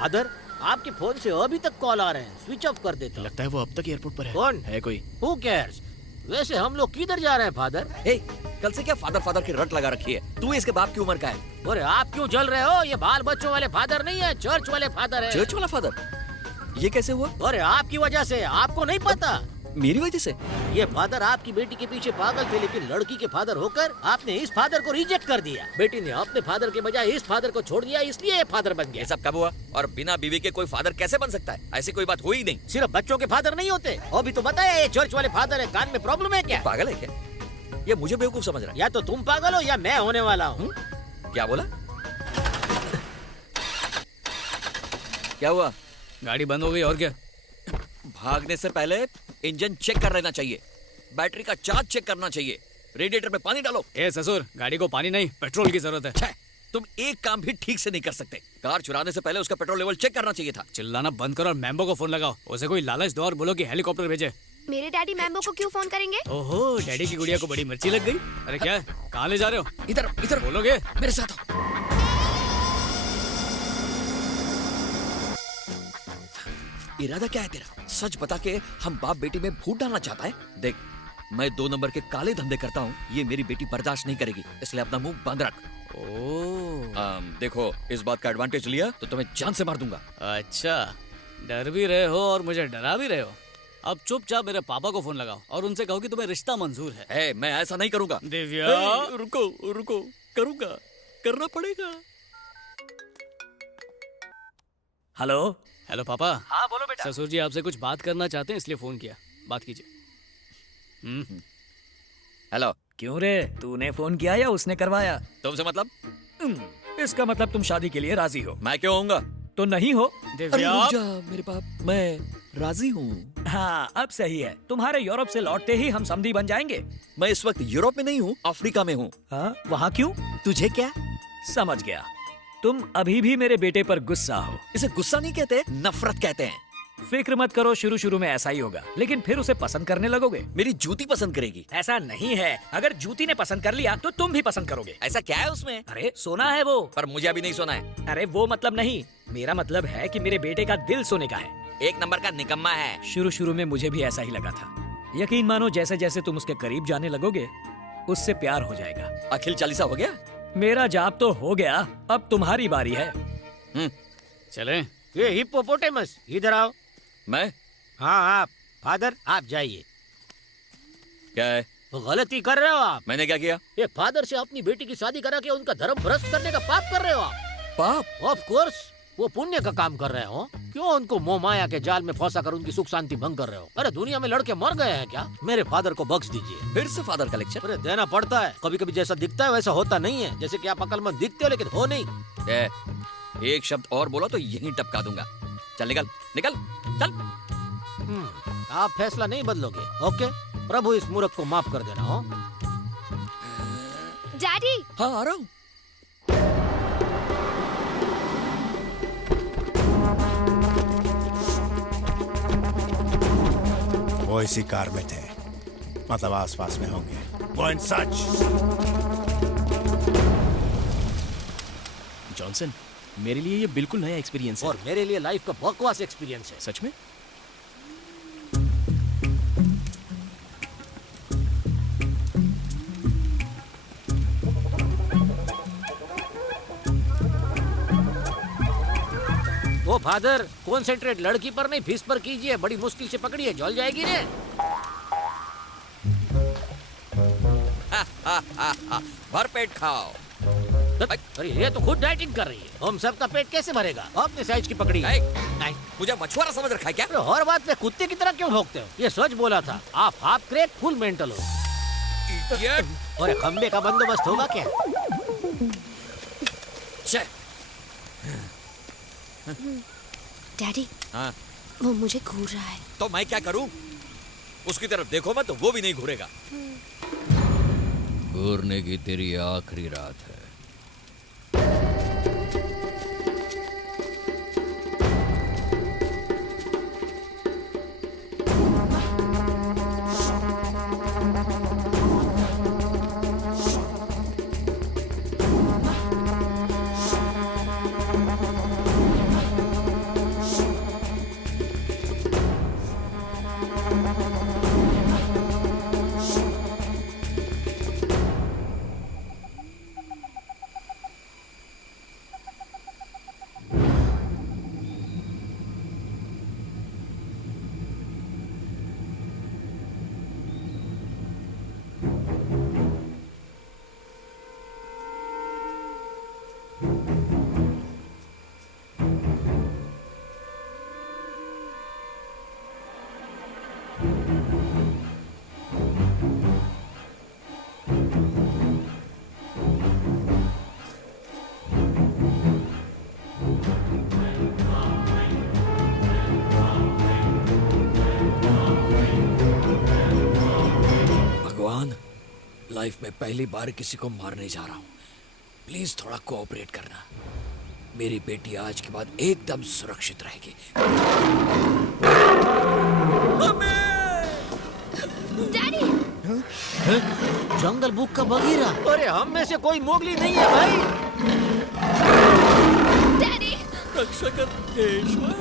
Father, आपके phone से अभी तक कॉल आ रहे हैं, स्विच ऑफ कर देता हूं। लगता है वो अब तक एयरपोर्ट पर है। कौन है कोई? Who cares? वैसे हम लोग किधर जा रहे हैं फादर? हे, कल से क्या फादर फादर की रट लगा रखी है? तू इसके बाप की उम्र का है। अरे आप क्यों जल रहे हो? ये बाल बच्चों वाले फादर नहीं है, चर्च वाले फादर है। चर्च वाला फादर? ये कैसे हुआ? अरे आपकी वजह से, आपको नहीं पता? मेरी वजह से? ये फादर आपकी बेटी के पीछे पागल थे, लेकिन लड़की के फादर होकर आपने इस फादर को रिजेक्ट कर दिया। बेटी ने अपने फादर के बजाय इस फादर को छोड़ दिया, इसलिए ये फादर बन गया। ये सब कब हुआ? और बिना बीवी के कोई फादर कैसे बन सकता है? ऐसी कोई बात हुई ही नहीं। सिर्फ बच्चों के फादर नहीं होते। अभी तो बताया ये चर्च वाले फादर है, कान में प्रॉब्लम है क्या? पागल है क्या? ये मुझे बेवकूफ समझ रहा है। या तो तुम पागल हो या मैं होने वाला हूँ। क्या बोला? क्या हुआ? गाड़ी बंद हो गई और क्या? भागने से पहले इंजन चेक कर लेना चाहिए, बैटरी का चार्ज चेक करना चाहिए, रेडिएटर में पानी डालो। ए ससुर, गाड़ी को पानी नहीं पेट्रोल की जरूरत है। छे, तुम एक काम भी ठीक से नहीं कर सकते। कार चुराने से पहले उसका पेट्रोल लेवल चेक करना चाहिए था। चिल्लाना बंद करो और मैम्बो को फोन लगाओ। उसे कोई लालच दो और बोलो कि हेलीकॉप्टर भेजे। मेरे डैडी मैम्बो को क्यों फोन करेंगे? ओहो, डैडी की गुड़िया को बड़ी मिर्ची लग गई। अरे क्या है? कहाँ ले जा रहे हो? इधर इधर बोलोगे? मेरे साथ आओ। इरादा क्या है तेरा? सच बता के हम बाप बेटी में फूट डालना चाहता है? देख, मैं 2 नंबर के काले धंधे करता हूँ, ये मेरी बेटी बर्दाश्त नहीं करेगी, इसलिए अपना मुंह बंद रख। ओह, देखो, इस बात का एडवांटेज लिया तो तुम्हें जान से मार दूंगा। अच्छा, डर भी रहे हो और मुझे डरा भी रहे हो। अब चुपचाप मेरे पापा को फोन लगाओ और उनसे कहो कि तुम्हें रिश्ता मंजूर है। मैं ऐसा नहीं करूंगा। दिव्या, रुको रुको, करूंगा, करना पड़ेगा। हेलो हेलो पापा। हाँ बोलो बेटा। ससुर जी आपसे कुछ बात करना चाहते हैं, इसलिए फोन किया। बात कीजिए। हेलो। क्यों रे, तूने फोन किया या उसने करवाया? तुमसे मतलब? इसका मतलब तुम शादी के लिए राजी हो? मैं क्यों होऊंगा? तो नहीं हो? दिव्या, मेरे बाप, मैं राजी हूँ। हाँ, अब सही है। तुम्हारे यूरोप से लौटते ही हम समधी बन जाएंगे। मैं इस वक्त यूरोप में नहीं हूँ, अफ्रीका में हूँ। हाँ, वहाँ क्यों? तुझे क्या? समझ गया, तुम अभी भी मेरे बेटे पर गुस्सा हो। इसे गुस्सा नहीं कहते, नफरत कहते हैं। फिक्र मत करो, शुरू में ऐसा ही होगा, लेकिन फिर उसे पसंद करने लगोगे। मेरी जूती पसंद करेगी। ऐसा नहीं है, अगर जूती ने पसंद कर लिया तो तुम भी पसंद करोगे। ऐसा क्या है उसमें? अरे सोना है वो। पर मुझे अभी नहीं सोना है। अरे वो मतलब नहीं, मेरा मतलब है कि मेरे बेटे का दिल सोने का है। 1 नंबर का निकम्मा है। शुरू में मुझे भी ऐसा ही लगा था। यकीन मानो, जैसे जैसे तुम उसके करीब जाने लगोगे उससे प्यार हो जाएगा। अखिल चालीसा हो गया? मेरा जाप तो हो गया, अब तुम्हारी बारी है। चलें? ये हिप्पोपोटेमस, इधर आओ। मैं? हाँ आप फादर, आप जाइए। क्या है? गलती कर रहे हो आप। मैंने क्या किया? एक फादर से अपनी बेटी की शादी करा के उनका धर्म भ्रष्ट करने का पाप कर रहे हो आप। पाप? ऑफ कोर्स, वो पुण्य का काम कर रहे हो। क्यों उनको मोह माया के जाल में फंसा कर उनकी सुख शांति भंग कर रहे हो? अरे दुनिया में लड़के मर गए हैं क्या? मेरे फादर को बख्श दीजिए। फिर से फादर का लेक्चर? अरे देना पड़ता है, कभी कभी जैसा दिखता है वैसा होता नहीं है। जैसे कि आप अकलमंद दिखते हो लेकिन हो नहीं। एक शब्द और बोला तो यहीं टपका दूंगा। चल निकल निकल, चल। आप फैसला नहीं बदलोगे? ओके, प्रभु इस मूर्ख को माफ कर देना। हो डैडी, हाँ आ रहा हूँ। वो इसी कार में थे, मतलब आसपास में होंगे। वो इन सच। जॉनसन, मेरे लिए ये बिल्कुल नया एक्सपीरियंस है। और मेरे लिए लाइफ का बकवास एक्सपीरियंस है। सच में? ओ फादर, कॉन्सेंट्रेट लड़की पर नहीं फीस पर कीजिए। बड़ी मुश्किल से पकड़ी है, जल जाएगी ने। भर पेट खाओ। अरे ये तो खुद डाइटिंग कर रही है, हम सबका पेट कैसे भरेगा? अपने साइज की पकड़ी है। नहीं, मुझे मछुआरा समझ रखा है क्या? अरे हर बात पे कुत्ते की तरह क्यों भौंकते हो? ये सच बोला था, आप हाफ क्रैक फुल मेंटल हो। और खंबे का बंदोबस्त होगा क्या? डैडी, हाँ? वो मुझे घूर रहा है। तो मैं क्या करूं? उसकी तरफ देखो मत तो वो भी नहीं घूरेगा। घूरने की तेरी आखिरी रात है। लाइफ में पहली बार किसी को मारने जा रहा हूँ। प्लीज थोड़ा कोऑपरेट करना। मेरी बेटी आज के बाद एकदम सुरक्षित रहेगी। डैडी जंगल बुक का बगीरा। अरे हम में से कोई मोगली नहीं है भाई। डैडी रक्षा कर हे ईश्वर।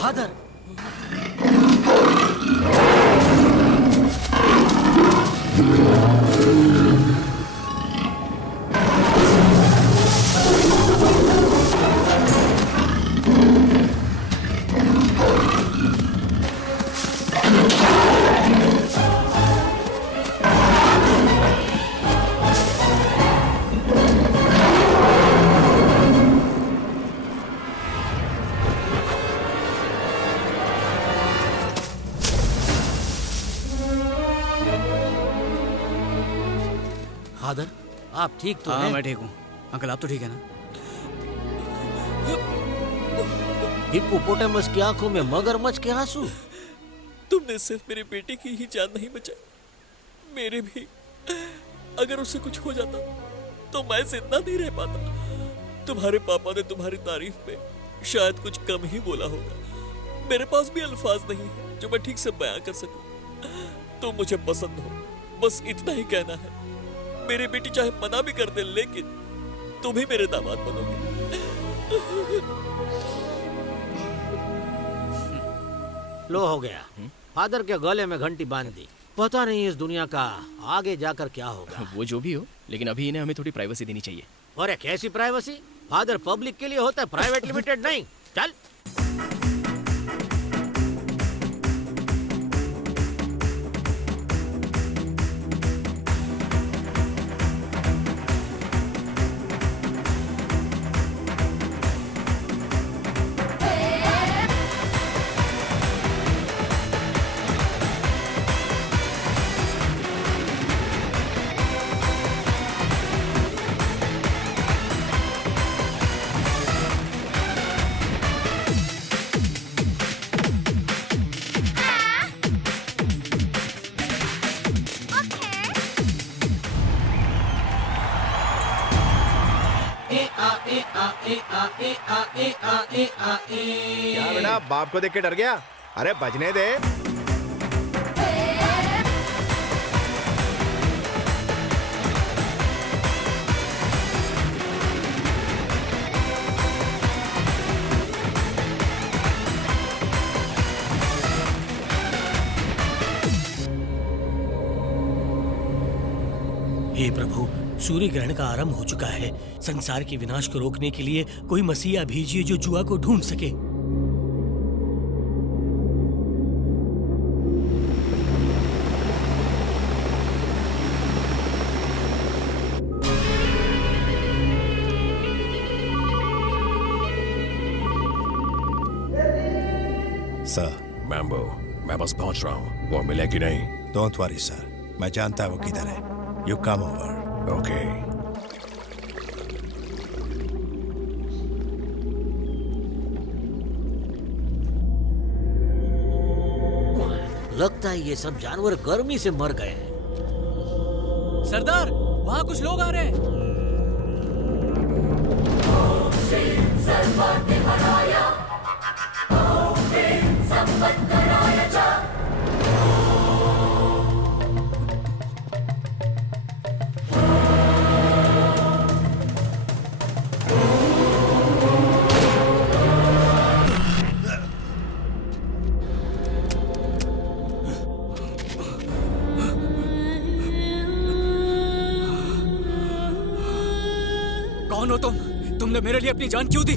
फादर, फादर आप ठीक तो हाँ हैं? मैं ठीक हूँ। अंकल आप तो ठीक है ना? हिप्पोपोटामस की आंखों में मगरमच्छ के आंसू। तुमने सिर्फ मेरी बेटी की ही जान नहीं बचाई, मेरे भी। अगर उससे कुछ हो जाता तो मैं जिंदा नहीं रह पाता। तुम्हारे पापा ने तुम्हारी तारीफ में शायद कुछ कम ही बोला होगा। मेरे पास भी अल्फाज नहीं है जो मैं ठीक से बयां कर सकूं। तुम मुझे पसंद हो, बस इतना ही कहना है। मेरी बेटी चाहे मना भी कर दे, लेकिन तुम ही मेरे दामाद बनोगे। लो हो गया। फादर के गले में घंटी बांध दी। पता नहीं इस दुनिया का आगे जाकर क्या होगा। वो जो भी हो, लेकिन अभी इन्हें हमें थोड़ी प्राइवेसी देनी चाहिए। अरे कैसी प्राइवेसी? फादर पब्लिक के लिए होता है, प्राइवेट लिमिटेड नहीं। चल। क्या बेटा, बाप को देख के डर गया? अरे बजने दे। हे प्रभु, सूर्य ग्रहण का आरंभ हो चुका है। संसार के विनाश को रोकने के लिए कोई मसीहा भेजिए जो जुआ को ढूंढ सके। सर, मैम्बो, मैं बस पहुंच रहा हूँ। वो मिले कि नहीं? डोंट वरी सर, मैं जानता है वो किधर है। You come over. ओके। लगता है ये सब जानवर गर्मी से मर गए हैं। सरदार, वहाँ कुछ लोग आ रहे हैं। हो तुमने मेरे लिए अपनी जान क्यों दी?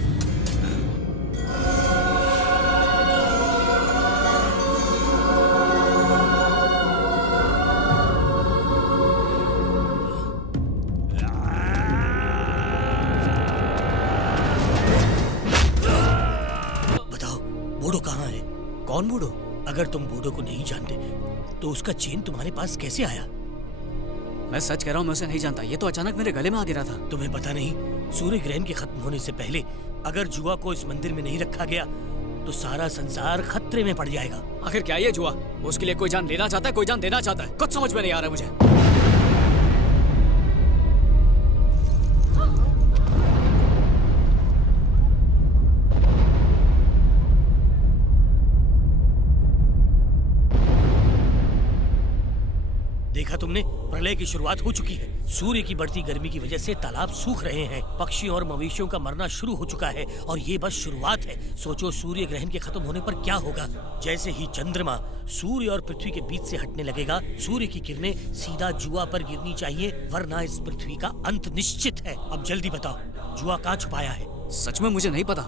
बताओ बूढ़ो कहाँ है? कौन बूढ़ो? अगर तुम बूढ़ो को नहीं जानते तो उसका चेन तुम्हारे पास कैसे आया? मैं सच कह रहा हूँ, मैं उसे नहीं जानता। ये तो अचानक मेरे गले में आ गिरा था। तुम्हें पता नहीं, सूर्य ग्रहण के खत्म होने से पहले अगर जुआ को इस मंदिर में नहीं रखा गया तो सारा संसार खतरे में पड़ जाएगा। आखिर क्या ये जुआ? उसके लिए कोई जान लेना चाहता है, कोई जान देना चाहता है। कुछ समझ में नहीं आ रहा मुझे। देखा तुमने, प्रलय की शुरुआत हो चुकी है। सूर्य की बढ़ती गर्मी की वजह से तालाब सूख रहे हैं, पक्षियों और मवेशियों का मरना शुरू हो चुका है और ये बस शुरुआत है। सोचो सूर्य ग्रहण के खत्म होने पर क्या होगा। जैसे ही चंद्रमा सूर्य और पृथ्वी के बीच से हटने लगेगा, सूर्य की किरणें सीधा जुआ पर गिरनी चाहिए, वरना इस पृथ्वी का अंत निश्चित है। अब जल्दी बताओ, जुआ कहाँ छुपाया है? सच में मुझे नहीं पता।